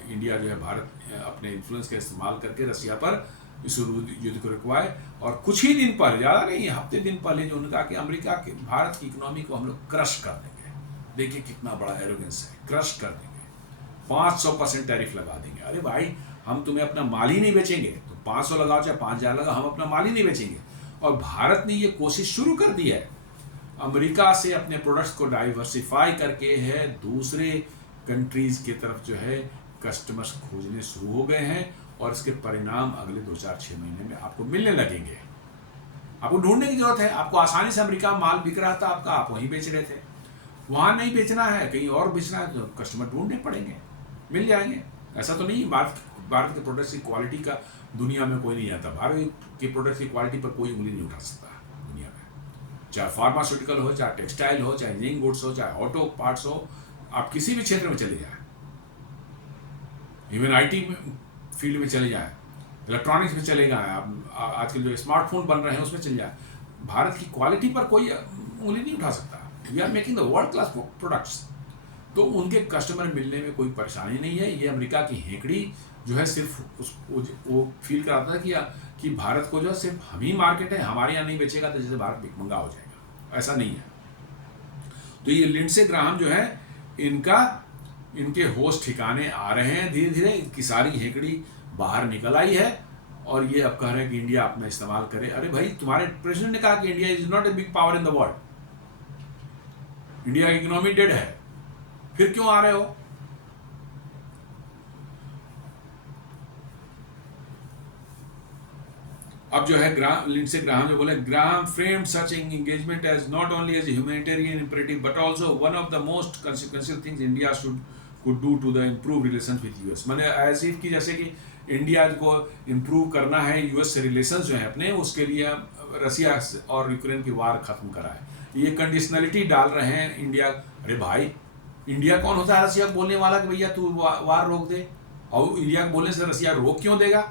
इंडिया जो है भारत अपने इन्फ्लुएंस का इस्तेमाल करके रसिया पर इस युद्ध को रुकवाए। और कुछ ही दिन पहले, ज़्यादा नहीं, हफ्ते दिन पहले जो उन्होंने कहा कि अमेरिका के भारत की इकोनॉमी को हम लोग क्रश कर देंगे। देखिए कितना बड़ा एरोगेंस है, क्रश कर देंगे, 500% टैरिफ लगा देंगे। अरे भाई, हम तुम्हें अपना माल ही नहीं बेचेंगे, तो 500 लगाओ चाहे 5000 लगाओ, हम अपना माल ही नहीं बेचेंगे। और भारत ने ये कोशिश शुरू कर दी है अमेरिका से अपने प्रोडक्ट्स को डाइवर्सिफाई करके, है दूसरे कंट्रीज की तरफ जो है कस्टमर्स खोजने शुरू हो गए हैं। और इसके परिणाम अगले 2-4-6 महीने में आपको मिलने लगेंगे। आपको ढूंढने की जरूरत है। आपको आसानी से अमेरिका में माल बिक रहा था आपका, आप वहीं बेच रहे थे। वहाँ नहीं बेचना है, कहीं और बेचना है, तो कस्टमर ढूंढने पड़ेंगे, मिल जाएंगे। ऐसा तो नहीं भारत के प्रोडक्ट्स की क्वालिटी का दुनिया में कोई नहीं आता। भारत के प्रोडक्ट्स की क्वालिटी पर कोई उंगली नहीं उठा सकता दुनिया में, चाहे फार्मास्यूटिकल हो, चाहे टेक्सटाइल हो, चाहे इंजीनियरिंग गुड्स हो, चाहे ऑटो पार्ट्स हो। आप किसी भी क्षेत्र में चले जाए, इवन IT फील्ड में चले जाए, इलेक्ट्रॉनिक्स में चले गए, आप आजकल जो स्मार्टफोन बन रहे हैं उसमें चले जाए, भारत की क्वालिटी पर कोई उंगली नहीं उठा सकता। We are making the world class products. तो उनके कस्टमर मिलने में कोई परेशानी नहीं है। ये अमेरिका की हेकड़ी जो है सिर्फ वो फील कराता था कि भारत को जो है सिर्फ हम ही मार्केट है, हमारे यहाँ नहीं बेचेगा तो जैसे भारत भिखमंगा हो जाएगा। ऐसा नहीं है। तो ये लिंडसे ग्राहम जो है, इनके होश ठिकाने आ रहे हैं धीरे धीरे। इनकी सारी हेकड़ी बाहर निकल आई है और ये अब कह रहे हैं कि इंडिया अपना इस्तेमाल करे। अरे भाई, तुम्हारे प्रेसिडेंट ने कहा कि India is not a big power in the world, India की इकोनॉमी डेड है, फिर क्यों आ रहे हो? अब जो है लिंडसे ग्राहम जो बोले, Graham framed such engagement as not only as a humanitarian imperative but also one of the most consequential things India could do to the improve relation with US. मैंने ऐसे कि जैसे कि इंडिया को improve करना है यूएस से relation जो है अपने, उसके लिए रसिया और यूक्रेन की वार खत्म कराए, ये कंडीशनलिटी डाल रहे हैं इंडिया। अरे भाई, इंडिया कौन होता है रसिया को बोलने वाला कि भैया तू वार रोक दे? और इंडिया को बोलने से रसिया रोक क्यों देगा?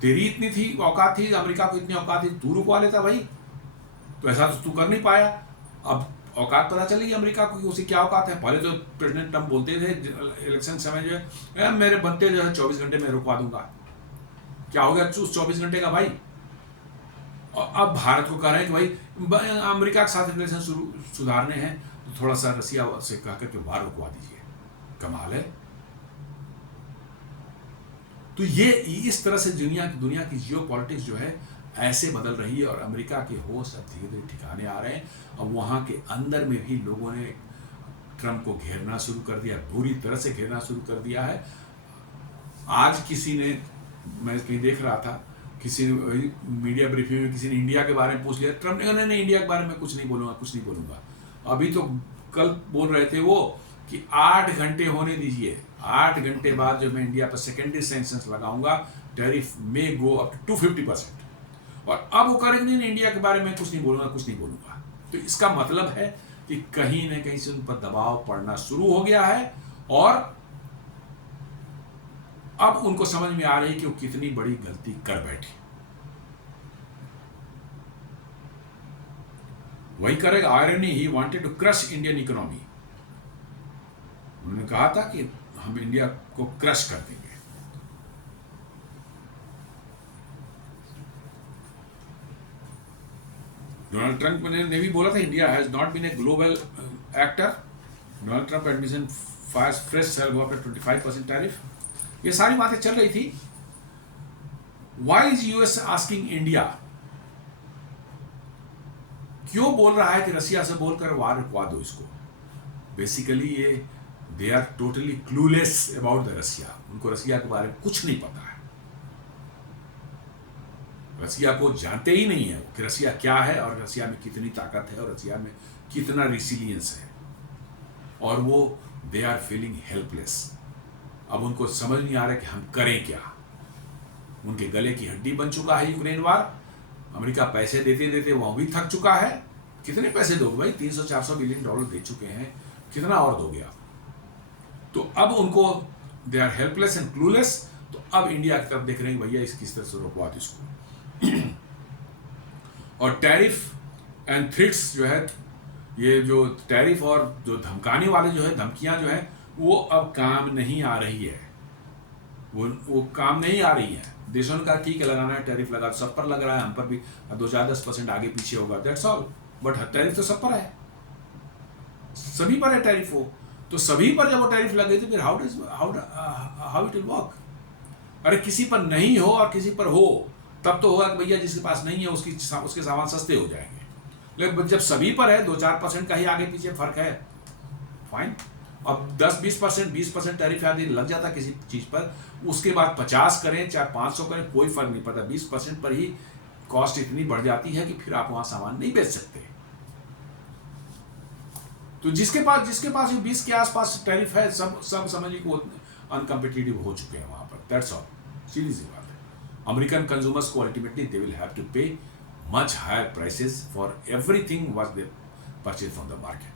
तेरी इतनी थी औकात थी, अमेरिका को इतनी औकात थी, तू रुकवा लेता भाई। तो ऐसा तो तू कर नहीं पाया। अब औकात पता चलेगी अमेरिका को कि उसे क्या औकात है। पहले तो प्रेसिडेंट ट्रम्प बोलते थे इलेक्शन समय जो है, मेरे बनते जो है 24 घंटे में रुकवा दूंगा। क्या हो गया उस 24 घंटे का भाई? और अब भारत को कह रहे हैं कि भाई अमेरिका के साथ रिलेशन सुधारने हैं, तो थोड़ा सा रसिया से कह करके वार रुकवा दीजिए। कमाल है। तो ये इस तरह से दुनिया की जियो पॉलिटिक्स जो है ऐसे बदल रही है और अमेरिका के होश अब धीरे धीरे ठिकाने आ रहे हैं। अब वहाँ के अंदर में भी लोगों ने ट्रम्प को घेरना शुरू कर दिया, बुरी तरह से घेरना शुरू कर दिया है। आज किसी ने, मैं कहीं देख रहा था, किसी ने मीडिया ब्रीफिंग में किसी ने इंडिया के बारे में पूछ लिया, ट्रम्प ने नहीं इंडिया के बारे में कुछ नहीं बोलूँगा। अभी तो कल बोल रहे थे वो कि 8 घंटे होने दीजिए, 8 घंटे बाद जो मैं इंडिया पर सेकेंडरी सैंक्शंस लगाऊंगा, टैरिफ में गो अप टू 250%। और अब वो करेंगे नहीं, इंडिया के बारे में कुछ नहीं बोलूंगा। तो इसका मतलब है कि कहीं ना कहीं से उन पर दबाव पड़ना शुरू हो गया है और अब उनको समझ में आ रही है कि वो कितनी बड़ी गलती कर बैठे। वही करेगा irony, he wanted to crush Indian economy. उन्होंने कहा था कि हम इंडिया को क्रश कर देंगे। डोनाल्ड ट्रंप ने भी बोला था India has not been a global actor. Donald Trump admission fires fresh sale of 25% tariff. ये सारी बातें चल रही थी। Why is US asking India? क्यों बोल रहा है कि रसिया से बोलकर वार रुकवा दो इसको? बेसिकली ये they are totally clueless about the Russia. उनको रसिया के बारे में कुछ नहीं पता है। रसिया को जानते ही नहीं है कि रसिया क्या है और रसिया में कितनी ताकत है और रसिया में कितना रिसिलियंस है। और वो दे आर फीलिंग हेल्पलेस। अब उनको समझ नहीं आ रहा कि हम करें क्या। उनके गले की हड्डी बन चुका है यूक्रेन वार। अमेरिका पैसे देते देते वह भी थक चुका है। कितने पैसे दोगे भाई? 300-400 बिलियन डॉलर दे चुके हैं, कितना और दोगे आप? तो अब उनको they are helpless and clueless. तो अब इंडिया की तरफ देख रहे हैं भैया इस किस तरह से रोकवा दो इसको। और टैरिफ एंड थ्रेट्स जो है, ये जो टैरिफ और जो धमकाने वाले जो है, धमकियां जो है, वो अब काम नहीं आ रही है, वो काम नहीं आ रही है। देशों ने कहा ठीक है लगाना है, टैरिफ लगा, सब पर लग रहा है, हम पर भी 2-4-10% आगे पीछे होगा, दैट्स ऑल, बट टैरिफ तो सब पर है, सभी पर है टैरिफ। हो तो सभी पर जब वो टैरिफ लग गई तो फिर हाउ इट विल वर्क? अरे किसी पर नहीं हो और किसी पर हो, तब तो होगा कि भैया जिसके पास नहीं है उसके सामान सस्ते हो जाएंगे। लेकिन जब सभी पर है, 2-4% का ही आगे पीछे फर्क है, फाइन। अब 10-20%, 20% टैरिफ आदि लग जाता किसी चीज पर, उसके बाद 50 करें चाहे 500 करें, कोई फर्क नहीं पड़ता, 20% पर ही कॉस्ट इतनी बढ़ जाती है कि फिर आप वहां सामान नहीं बेच सकते। तो जिसके पास 20 के आसपास टैरिफ है, सब समझिए कि वो अनकम्पिटिटिव हो चुके हैं वहां पर, दैट्स ऑल, सीधी सी बात है। अमेरिकन कंज्यूमर्स को ultimately they will have to pay much higher prices for everything what they purchase from the market.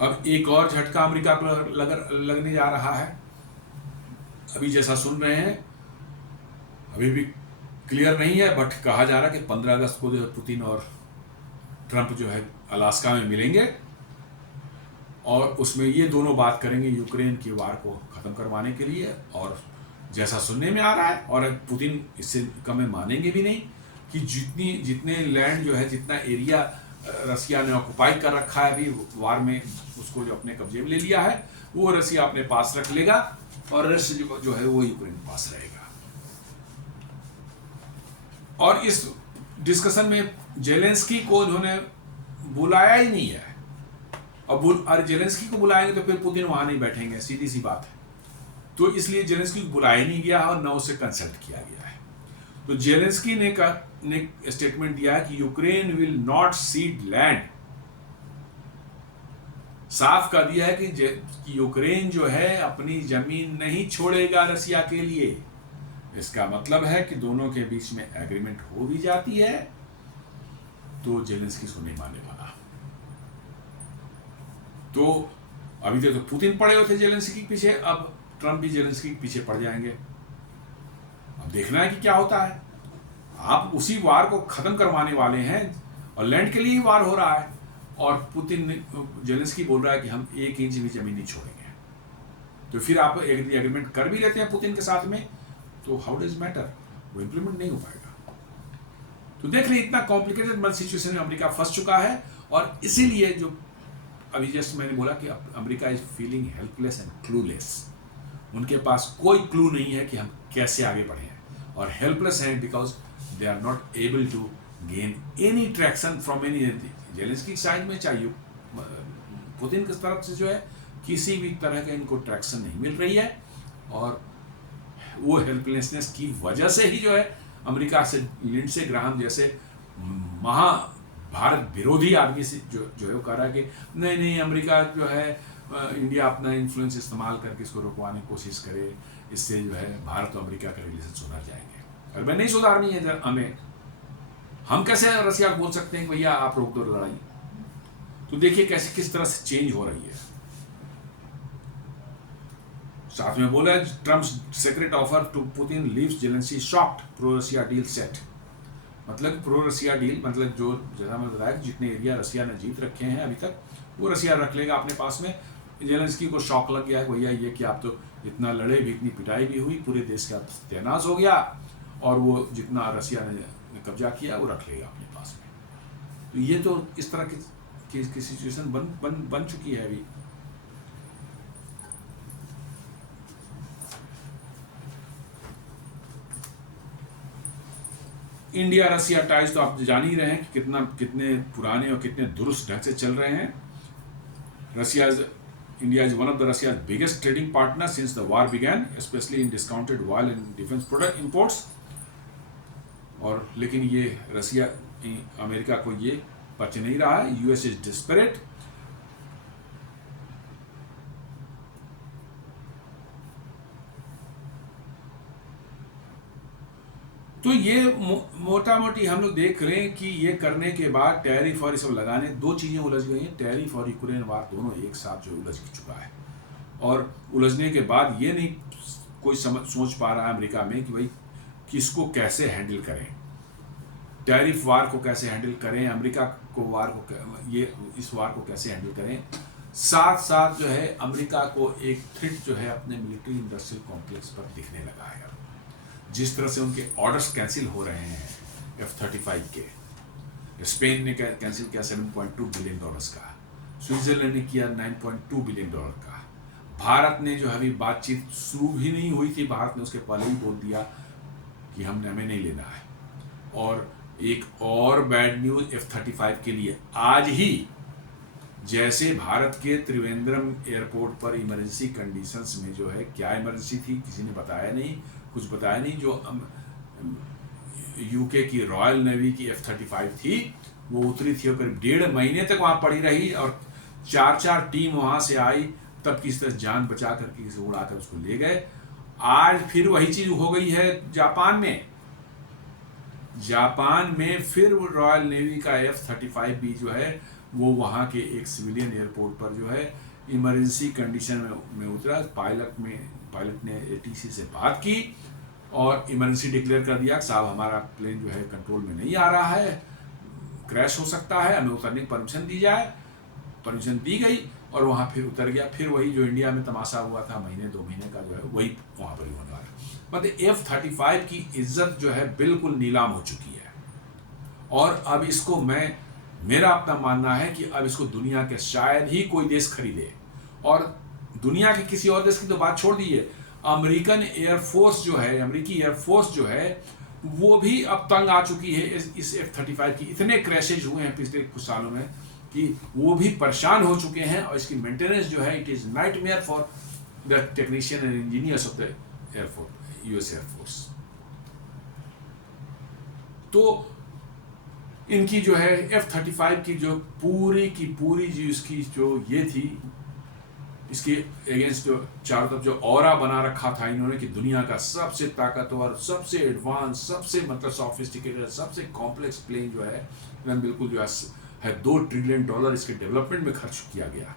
अब एक और झटका अमेरिका को लगने जा रहा है। अभी जैसा सुन रहे हैं, अभी भी क्लियर नहीं है, बट कहा जा रहा है कि 15 अगस्त को जो है पुतिन और ट्रंप जो है अलास्का में मिलेंगे और उसमें ये दोनों बात करेंगे यूक्रेन की वार को ख़त्म करवाने के लिए। और जैसा सुनने में आ रहा है, और पुतिन इससे कम में मानेंगे भी नहीं, कि जितने लैंड जो है, जितना एरिया रसिया ने ऑक्युपाई कर रखा है अभी वार में, उसको जो अपने कब्जे में ले लिया है, वो रसिया अपने पास रख लेगा और रेस्ट जो है वो यूक्रेन के पास रहेगा। और इस डिस्कशन में जेलेंस्की को इन्होंने बुलाया ही नहीं है। और जेलेंस्की को बुलाएंगे तो फिर पुतिन वहां नहीं बैठेंगे, सीधी सी बात है। तो इसलिए जेलेंस्की को बुलाया नहीं गया और न उसे कंसल्ट किया गया है। तो जेलेंस्की ने स्टेटमेंट दिया है कि Ukraine will not seed land. साफ कर दिया है कि यूक्रेन जो है अपनी जमीन नहीं छोड़ेगा रसिया के लिए। इसका मतलब है कि दोनों के बीच में एग्रीमेंट हो भी जाती है तो जेलेंस्की इसको नहीं मानने वाला। तो अभी तक तो पुतिन पड़े हुए थे जेलेंस्की के पीछे, अब ट्रंप भी जेलेंस्की के पीछे पड़ जाएंगे। अब देखना है कि क्या होता है। आप उसी वार को खत्म करवाने वाले हैं और लैंड के लिए ही वार हो रहा है, और पुतिन जेलेंस्की बोल रहा है कि हम 1 इंच भी जमीन नहीं छोड़ेंगे। तो फिर आप एक एग्रीमेंट कर भी लेते हैं पुतिन के साथ में, तो हाउ डज मैटर, वो इंप्लीमेंट नहीं हो पाएगा। तो देख रहे इतना कॉम्प्लिकेटेड सिचुएशन में अमेरिका फंस चुका है। और इसीलिए जो अभी जस्ट मैंने बोला कि America is feeling helpless and clueless. उनके पास कोई क्लू नहीं है कि हम कैसे आगे बढ़े, और हेल्पलेस हैं because they are not able to gain any traction from any. Zelensky side में चाहिए, पुतिन की तरफ से जो है किसी भी तरह का इनको ट्रैक्शन नहीं मिल रही है, और वो हेल्पलेसनेस की वजह से ही जो है अमेरिका से लिंडसे ग्राहम जैसे महा भारत विरोधी आदमी से जो है वो कह रहा है कि नहीं अमेरिका जो है इंडिया अपना इन्फ्लुएंस इस्तेमाल करके इसको रुकवाने की कोशिश करे, इससे जो है भारत और अमेरिका के रिलेशन सुधर जाएंगे। और मैं नहीं सुधारनी है हमें, हम कैसे रसिया को बोल सकते हैं कि भैया आप रोक दो लड़ाई। तो देखिए कैसे किस तरह से चेंज हो रही है। साथ में बोला Trump's secret offer to Putin leaves Zelensky shocked, pro Russia deal set. मतलब प्रो रसिया डील मतलब जो जैसा मैंने बताया जितने एरिया रसिया ने जीत रखे हैं अभी तक, वो रसिया रख लेगा अपने पास में। जेलेंस्की को शॉक लग गया है भैया ये कि आप तो इतना लड़े भी, इतनी पिटाई भी हुई, पूरे देश का सत्यानाश हो गया, और वो जितना रसिया ने कब्जा किया वो रख लेगा अपने पास में। तो ये तो इस तरह की सिचुएशन बन चुकी है अभी। इंडिया रसिया टाइज तो आप जान ही रहे हैं कि कितने पुराने और कितने दुरुस्त ढंग से चल रहे हैं। India is one of the Russia's biggest trading partners since the war began, especially in discounted oil and defense product imports. और लेकिन ये रसिया अमेरिका को ये पच नहीं रहा है। US is desperate. तो ये मोटा मोटी हम लोग देख रहे हैं कि ये करने के बाद टैरिफ और ये सब लगाने, दो चीज़ें उलझ गई हैं। टैरिफ और यूक्रेन वार दोनों एक साथ जो उलझ चुका है, और उलझने के बाद ये नहीं कोई सोच पा रहा है अमेरिका में कि भाई किसको कैसे हैंडल करें। टैरिफ वार को कैसे हैंडल करें, अमेरिका को इस वार को कैसे हैंडल करें। साथ साथ जो है अमेरिका को एक थ्रेट जो है अपने मिलिट्री इंडस्ट्रियल कॉम्प्लेक्स पर दिखने लगा है। जिस तरह से उनके ऑर्डर्स कैंसिल हो रहे हैं F-35 के, स्पेन ने कैंसिल किया $7.2 बिलियन का, स्विट्जरलैंड ने किया $9.2 बिलियन का, भारत ने जो है अभी बातचीत शुरू भी नहीं हुई थी, भारत ने उसके पहले ही बोल दिया कि हमें नहीं लेना है। और एक और बैड न्यूज F-35 के लिए, आज ही जैसे भारत के त्रिवेंद्रम एयरपोर्ट पर इमरजेंसी कंडीशंस में जो है, क्या इमरजेंसी थी किसी ने बताया नहीं, कुछ बताया नहीं, जो यूके की रॉयल नेवी की F-35 थी वो उतरी थी और करीब 1.5 महीने तक वहाँ पड़ी रही और 4 टीम वहाँ से आई, तब किसी तरह जान बचा करके किसी उड़ाकर उसको ले गए। आज फिर वही चीज़ हो गई है जापान में फिर रॉयल नेवी का F-35 भी जो है वो वहाँ के एक सिविलियन एयरपोर्ट पर जो है इमरजेंसी कंडीशन में उतरा। पायलट ने ATC से बात की और इमरजेंसी डिक्लेयर कर दिया कि साहब हमारा प्लेन जो है कंट्रोल में नहीं आ रहा है, क्रैश हो सकता है, हमें उतरने की परमिशन दी जाए। परमिशन दी गई और वहाँ फिर उतर गया। फिर वही जो इंडिया में तमाशा हुआ था 1-2 महीने का जो है वही वहाँ पर ही होने वाला है। मतलब F-35 की इज्जत जो है बिल्कुल नीलाम हो चुकी है और अब इसको मेरा अपना मानना है कि अब इसको दुनिया के शायद ही कोई देश खरीदे। और दुनिया के किसी और देश की तो बात छोड़ दीजिए, अमेरिकी एयरफोर्स जो है वो भी अब तंग आ चुकी है इस F-35 की। इतने क्रैशेज हुए हैं पिछले कुछ सालों में कि वो भी परेशान हो चुके हैं और इसकी मेंटेनेंस जो है it is nightmare for the technician and engineers of the US air force. तो इनकी जो है F-35 की जो पूरी जो इसकी जो ये थी, इसके अगेंस्ट जो चारों तरफ जो ऑरा बना रखा था इन्होंने कि दुनिया का सबसे ताकतवर, सबसे एडवांस, सबसे मतलब सॉफिस्टिकेटेड, सबसे कॉम्प्लेक्स प्लेन जो है बिल्कुल जो है $2 ट्रिलियन इसके डेवलपमेंट में खर्च किया गया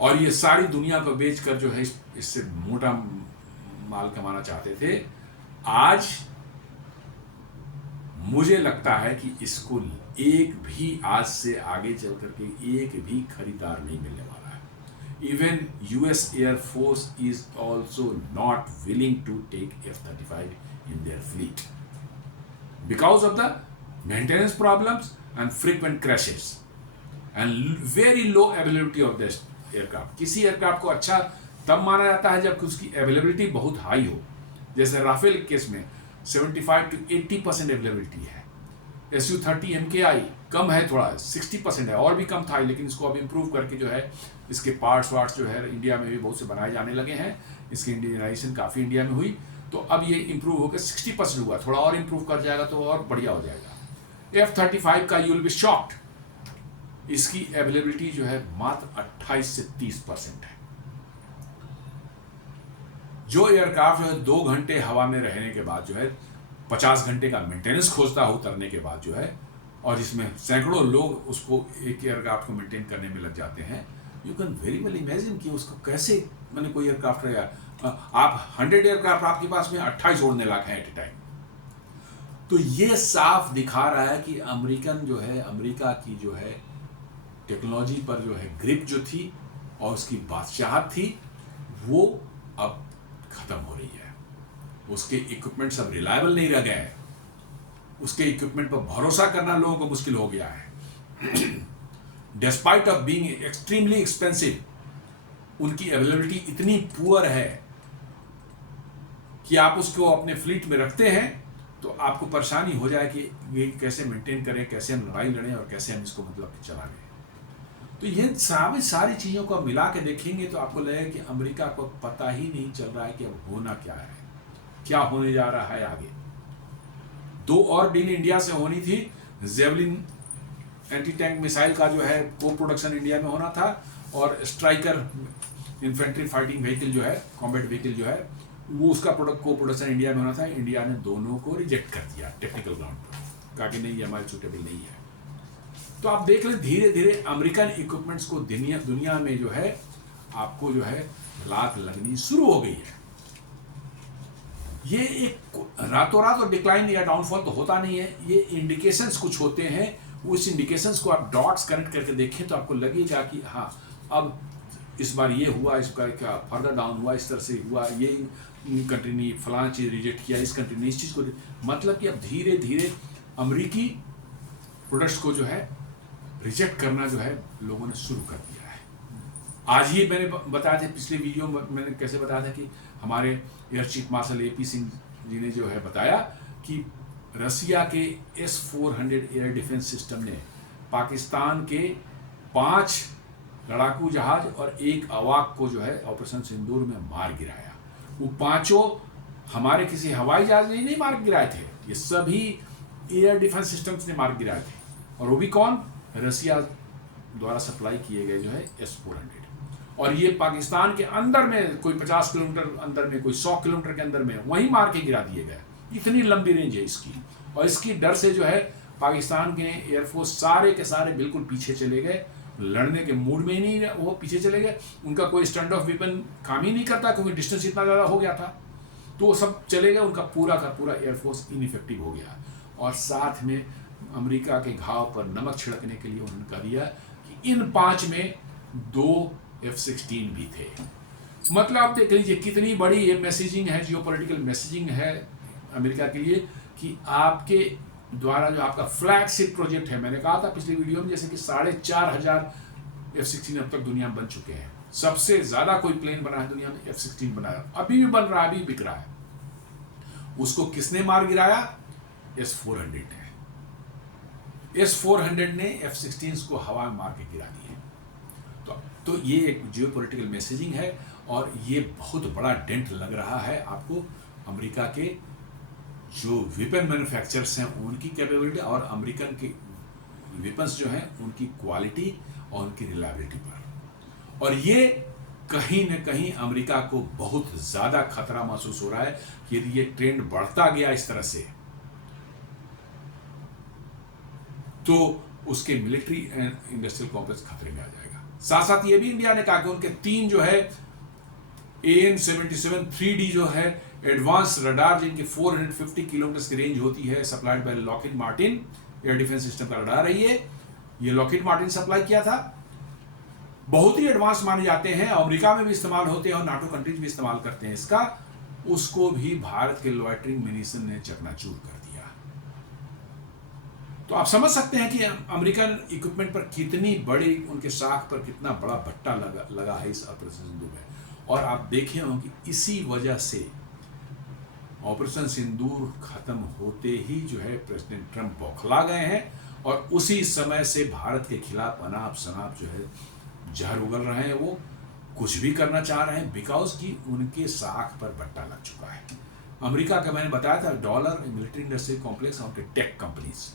और ये सारी दुनिया को बेचकर जो है इससे मोटा माल कमाना चाहते थे। आज मुझे लगता है कि इसको एक भी आज से आगे चल करके एक भी खरीदार नहीं मिलने वाला है। Even US Air Force is also not willing to take F-35 in their fleet because of the maintenance problems and frequent crashes and very low availability of this aircraft। किसी एयरक्राफ्ट को अच्छा तब माना जाता है जब उसकी अवेलेबिलिटी बहुत हाई हो, जैसे राफेल केस में 75 to 80% अवेलेबिलिटी है। Su-30 MKI कम है, थोड़ा 60% है, और भी कम था, लेकिन इसको अब इम्प्रूव करके जो है इसके पार्ट्स जो है इंडिया में भी बहुत से बनाए जाने लगे हैं। इसकी इंडियनाइजेशन काफ़ी इंडिया में हुई, तो अब ये इम्प्रूव होकर 60% हुआ, थोड़ा और इम्प्रूव कर जाएगा तो और बढ़िया हो जाएगा। F-35 का यू विल बी शॉक्ड, इसकी अवेलेबिलिटी जो है मात्र 28 से 30% है। जो एयरक्राफ्ट है 2 घंटे हवा में रहने के बाद जो है 50 घंटे का मेंटेनेंस खोजता है उतरने के बाद जो है, और जिसमें सैकड़ों लोग उसको एक एयरक्राफ्ट को मेंटेन करने में लग जाते हैं। You can very well imagine कि उसको कैसे मैंने कोई एयरक्राफ्ट रहेगा। आप 100 एयरक्राफ्ट आपके पास में 28 उड़ने लायक है एट ए टाइम। तो ये साफ दिखा रहा है कि अमेरिका की जो है टेक्नोलॉजी पर जो है ग्रिप जो थी और उसकी बादशाहत थी वो अब खत्म हो रही है। उसके इक्विपमेंट्स अब रिलायबल नहीं रह गए हैं, उसके इक्विपमेंट पर भरोसा करना लोगों को मुश्किल हो गया है। Despite of being extremely expensive, उनकी अवेलेबिलिटी इतनी पुअर है कि आप उसको अपने फ्लीट में रखते हैं तो आपको परेशानी हो जाए कि ये कैसे मेंटेन करें, कैसे हम लड़ाई लड़ें और कैसे हम इसको मतलब चलाएं। तो ये सारी चीज़ों को मिला के देखेंगे तो आपको लगेगा कि अमेरिका को पता ही नहीं चल रहा है कि अब होना क्या है, क्या होने जा रहा है आगे। 2 और डील इंडिया से होनी थी। जेवलिन एंटी टैंक मिसाइल का जो है को प्रोडक्शन इंडिया में होना था, और स्ट्राइकर इन्फेंट्री फाइटिंग व्हीकल जो है, कॉम्बैट व्हीकल जो है, वो उसका को प्रोडक्शन इंडिया में होना था। इंडिया ने दोनों को रिजेक्ट कर दिया टेक्निकल ग्राउंड पर, कहा कि नहीं ये हमारे सूटेबल नहीं है। तो आप देख लें धीरे धीरे अमेरिकन इक्विपमेंट्स को दुनिया में जो है आपको जो है लात लगनी शुरू हो गई है। ये एक रातों रात और डिक्लाइन या डाउनफॉल तो होता नहीं है, ये इंडिकेशंस कुछ होते हैं। उस इंडिकेशंस को आप डॉट्स कनेक्ट करके देखें तो आपको लगेगा कि हाँ अब इस बार ये हुआ, इस बार क्या फर्दर डाउन हुआ, इस तरह से हुआ, ये कंट्री ने फलां चीज़ रिजेक्ट किया, इस कंट्री ने इस चीज़ को, मतलब कि अब धीरे धीरे अमेरिकी प्रोडक्ट्स को जो है रिजेक्ट करना जो है लोगों ने शुरू कर दिया है। आज ही मैंने बताया था पिछले वीडियो में, मैंने कैसे बताया था कि हमारे air chief marshal AP Singh ji ने जो है बताया कि रसिया के S-400 एयर डिफेंस सिस्टम ने पाकिस्तान के 5 लड़ाकू जहाज और 1 अवाक को जो है ऑपरेशन सिंदूर में मार गिराया। वो 5 हमारे किसी हवाई जहाज ने नहीं मार गिराए थे, ये सभी एयर डिफेंस सिस्टम्स ने मार गिराए थे। और वो भी कौन? रसिया द्वारा सप्लाई किए गए जो है S-400। और ये पाकिस्तान के अंदर में, कोई 50 किलोमीटर अंदर में, कोई 100 किलोमीटर के अंदर में, वहीं मार के गिरा दिए गए। इतनी लंबी रेंज है इसकी, और इसकी डर से जो है पाकिस्तान के एयरफोर्स सारे के सारे बिल्कुल पीछे चले गए, लड़ने के मूड में ही नहीं, वो पीछे चले गए। उनका कोई स्टैंड ऑफ वेपन काम ही नहीं करता क्योंकि डिस्टेंस इतना ज़्यादा हो गया था, तो वो सब चले गए। उनका पूरा का पूरा एयरफोर्स इनइफेक्टिव हो गया। और साथ में अमेरिका के घाव पर नमक छिड़कने के लिए उन्होंने कह दिया कि इन 5 में 2 F-16 भी थे। मतलब आप देख लीजिए कितनी बड़ी ये मैसेजिंग है, जियोपॉलिटिकल मैसेजिंग है अमेरिका के लिए कि आपके द्वारा जो आपका फ्लैगशिप प्रोजेक्ट है, मैंने कहा था पिछली वीडियो में, जैसे कि 4,500 F-16 अब तक दुनिया में बन चुके हैं। सबसे ज़्यादा कोई प्लेन बना है दुनिया में, F-16 बनाया, अभी भी बन रहा है, अभी बिक रहा है। उसको किसने मार गिराया? S-400 ने। S-400 ने F-16 को हवा में मार के गिरा दिए। तो ये एक जियोपॉलिटिकल मैसेजिंग है, और ये बहुत बड़ा डेंट लग रहा है आपको अमेरिका के जो वेपन मैन्युफैक्चरर्स हैं उनकी कैपेबिलिटी, और अमेरिकन के वेपन्स जो हैं उनकी क्वालिटी और उनकी रिलायबिलिटी पर। और ये कहीं न कहीं अमेरिका को बहुत ज़्यादा खतरा महसूस हो रहा है कि यदि ये ट्रेंड बढ़ता गया इस तरह से, तो उसके मिलिट्री एंड इंडस्ट्रियल कॉम्प्लेक्स खतरे में आ जाएगा। साथ साथ ये भी इंडिया ने कहा कि उनके 3 जो है AN-77 3D जो है एडवांस रडार, जिनकी 450 किलोमीटर की रेंज होती है, supplied by Lockheed Martin air defence system का रडार है। ये लॉकहीड मार्टिन सप्लाई किया था, बहुत ही एडवांस माने जाते हैं, अमेरिका में भी इस्तेमाल होते हैं और नाटो कंट्रीज भी इस्तेमाल करते हैं इसका। उसको भी भारत के लॉयटरिंग मिनिशन ने चकनाचूर कर दिया। तो आप समझ सकते हैं कि अमेरिकन इक्विपमेंट पर कितनी बड़ी, उनके साख पर कितना बड़ा भट्टा लगा है इस ऑपरेशन सिंदूर में। और आप देखे हो कि इसी वजह से ऑपरेशन सिंदूर खत्म होते ही जो है प्रेसिडेंट ट्रंप बौखला गए हैं, और उसी समय से भारत के खिलाफ अनाप शनाप जो है जहर उगल रहे हैं। वो कुछ भी करना चाह रहे हैं बिकॉज कि उनके साख पर बट्टा लग चुका है। अमेरिका का मैंने बताया था डॉलर, मिलिट्री इंडस्ट्री कॉम्प्लेक्स और उनके टेक कंपनीज,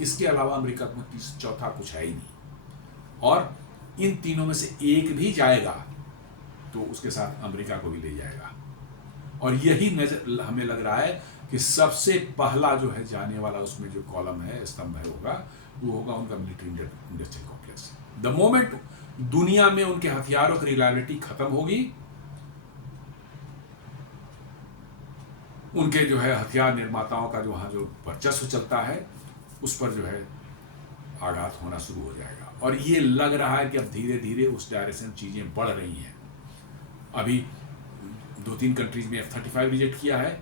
इसके अलावा अमेरिका को चौथा कुछ है ही नहीं। और इन तीनों में से एक भी जाएगा तो उसके साथ अमेरिका को भी ले जाएगा। और यही नजर हमें लग रहा है कि सबसे पहला जो है जाने वाला उसमें जो कॉलम है, स्तंभ है, वो होगा उनका military industrial complex. The moment दुनिया में उनके हथियारों की रिलायबिलिटी खत्म होगी, उनके जो है हथियार निर्माताओं का जो वहां जो वर्चस्व चलता है उस पर जो है आघात होना शुरू हो जाएगा। और ये लग रहा है कि अब धीरे धीरे उस डायरेक्शन चीजें बढ़ रही हैं। अभी 2-3 कंट्रीज में F-35 रिजेक्ट किया है,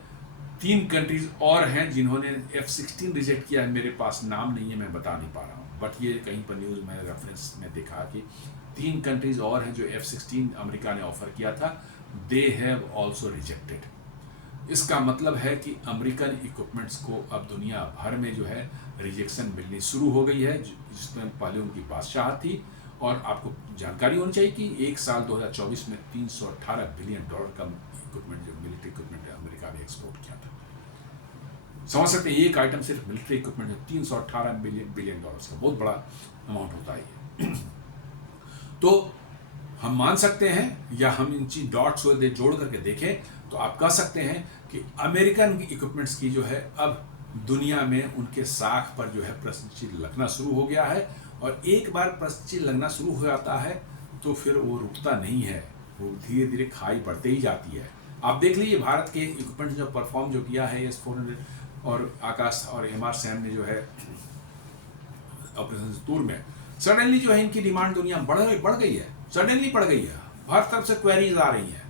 3 कंट्रीज और हैं जिन्होंने F-16 रिजेक्ट किया है। मेरे पास नाम नहीं है, मैं बता नहीं पा रहा हूँ, बट ये कहीं पर न्यूज़ में रेफरेंस में देखा कि 3 कंट्रीज और हैं जो F-16 अमेरिका ने ऑफर किया था, दे हैव ऑल्सो रिजेक्टेड। इसका मतलब है कि अमेरिकन इक्विपमेंट्स को अब दुनिया भर में जो है रिजेक्शन मिलनी शुरू हो गई है, जिसमें पहले उनकी बादशाह थी। और आपको जानकारी होनी चाहिए कि एक साल 2024 में $318 बिलियन का इक्विपमेंट, जो मिलिट्री इक्विपमेंट है, अमेरिका ने एक्सपोर्ट किया था। समझ सकते हैं एक आइटम सिर्फ मिलिट्री इक्विपमेंट है, $318 बिलियन का बहुत बड़ा अमाउंट होता है। तो हम मान सकते हैं, या हम इन चीज डॉट्स को जोड़ करके देखें तो आप कह सकते हैं कि अमेरिकन इक्विपमेंट्स की जो है अब दुनिया में उनके साख पर जो है प्रश्नचिन्ह लगना शुरू हो गया है। और एक बार प्रश्नचिन्ह लगना शुरू हो जाता है तो फिर वो रुकता नहीं है, वो धीरे धीरे खाई बढ़ते ही जाती है। आप देख लीजिए भारत के इक्विपमेंट जो परफॉर्म जो किया है S-400 और आकाश और MR सैम ने जो है ऑपरेशन सिंदूर में, सडनली जो है इनकी डिमांड दुनिया में बढ़ गई है, सडनली बढ़ गई है, हर तरफ से क्वेरीज आ रही हैं।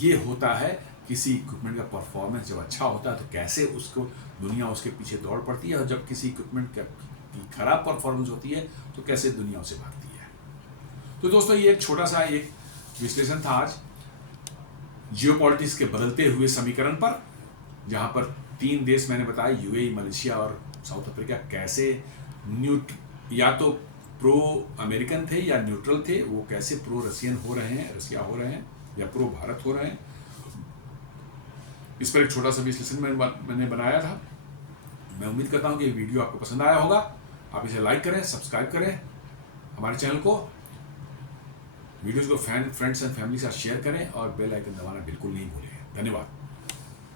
ये होता है किसी इक्विपमेंट का परफॉर्मेंस जब अच्छा होता है तो कैसे उसको दुनिया उसके पीछे दौड़ पड़ती है, और जब किसी इक्विपमेंट की खराब परफॉर्मेंस होती है तो कैसे दुनिया उसे भागती है। तो दोस्तों ये एक छोटा सा एक विश्लेषण था आज जियोपॉलिटिक्स के बदलते हुए समीकरण पर, जहां पर 3 देश मैंने बताया, UAE, मलेशिया और साउथ अफ्रीका, कैसे या तो प्रो अमेरिकन थे या न्यूट्रल थे, वो कैसे प्रो रशियन हो रहे हैं, रसिया हो रहे हैं या प्रो भारत हो रहे हैं। इस पर एक छोटा सा विश्लेषण मैंने बनाया था। मैं उम्मीद करता हूं कि ये वीडियो आपको पसंद आया होगा। आप इसे लाइक करें, सब्सक्राइब करें हमारे चैनल को, वीडियोस को फ्रेंड्स एंड फैमिली के साथ शेयर करें और बेल आइकन दबाना बिल्कुल नहीं भूलें। धन्यवाद।